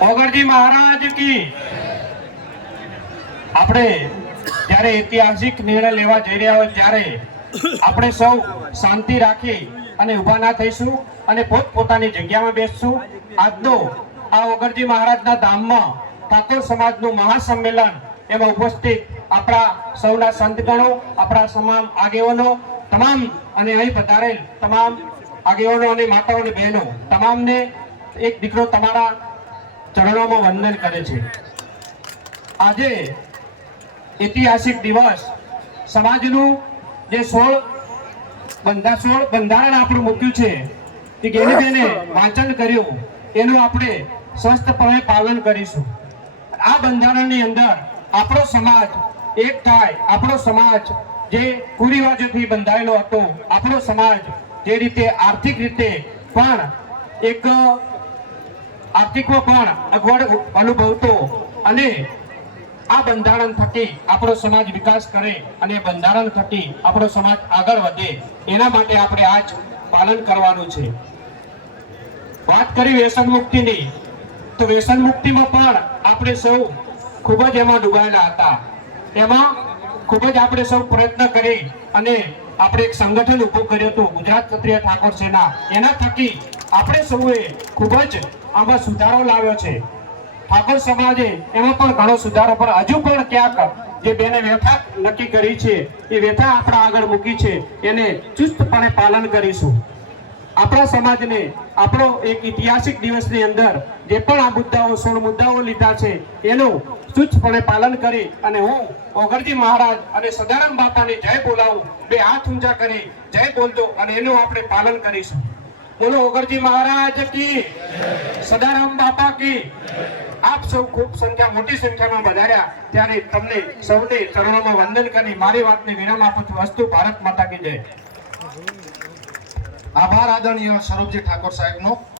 ઓગણજી મહારાજ કી. આપણે જ્યારે ઐતિહાસિક નિર્ણય લેવા જઈ રહ્યા હોય ત્યારે આપણે સૌ શાંતિ રાખી અને ઊભા ના થઈશું અને પોતપોતાની જગ્યામાં બેસશું. આજનો આ ઓગણજી મહારાજના ધામમાં ઠાકોર સમાજનું મહાસંમેલન એમાં ઉપસ્થિત આપણા સૌના સંતગણો, આપણા તમામ આગેવાનો, તમામ અને અહીં પધારેલ તમામ આગેવાનો અને માતાઓ અને બહેનો, તમામને એક દીકરો તમારા ચરણોમાં વંદન કરે છે. આજે ઐતિહાસિક દિવસ. સમાજનું જે સોળ બંધા સોળ બંધારણ આપણું મૂક્યું છે, કે ગેનીબેને વાંચન કર્યું, એનું આપણે સ્વસ્થપણે પાલન કરીશું. આ બંધારણની અંદર આપણો સમાજ એક થાય, આપણો સમાજ જે કુરિવાજોથી બંધાયેલો હતો, આપણો સમાજ જે રીતે આર્થિક રીતે પણ એક આર્થિકમાં પણ અગવડ અનુભવતો અને આ બંધારણ થકી આપણો સમાજ વિકાસ કરે અને બંધારણ થકી આપણો સમાજ આગળ વધે, એના માટે આપણે આજ પાલન કરવાનું છે. વાત કરી વ્યસન મુક્તિની. તો વ્યસન મુક્તિમાં પણ આપણે સૌ ખૂબ જ એમાં ડૂબાયેલા હતા. એમાં ખૂબ જ આપણે સૌ પ્રયત્ન કરી અને આપણે એક સંગઠન ઊભું કર્યું હતું ગુજરાત ક્ષત્રિય ઠાકોર સેના. એના થકી આપણે સૌએ ખૂબ જ આમાં સુધારો લાવ્યો છે. ઠાકોર સમાજે એમાં પણ ઘણો સુધારો, પણ હજુ પણ ક્યાંક જે બેને વ્યથા નક્કી કરી છે, એ વ્યથા આપણા આગળ મૂકી છે, એને ચુસ્તપણે પાલન કરીશું. આપણા સમાજને આપણો એક ઐતિહાસિક દિવસની અંદર જે પણ આ મુદ્દાઓ, સોળ મુદ્દાઓ લીધા છે, એનું ચુસ્તપણે પાલન કરી અને હું ઓગરજી મહારાજ અને સદારામ બાપાને જય બોલાવું, બે હાથ ઊંચા કરી જય બોલતો અને એનું આપણે પાલન કરીશું. બોલો ઓગરજી મહારાજ કી સદારામ બાપા કી. આપ સૌ ખૂબ સંખ્યા મોટી સંખ્યામાં વધાર્યા ત્યારે તમને સૌને ચરણોમાં વંદન કરી મારી વાતને વિરામ આપું છું. વસ્તુ ભારત માતા કી જય. આભાર આદરણીય સ્વરૂપજી ઠાકોર સાહેબનો.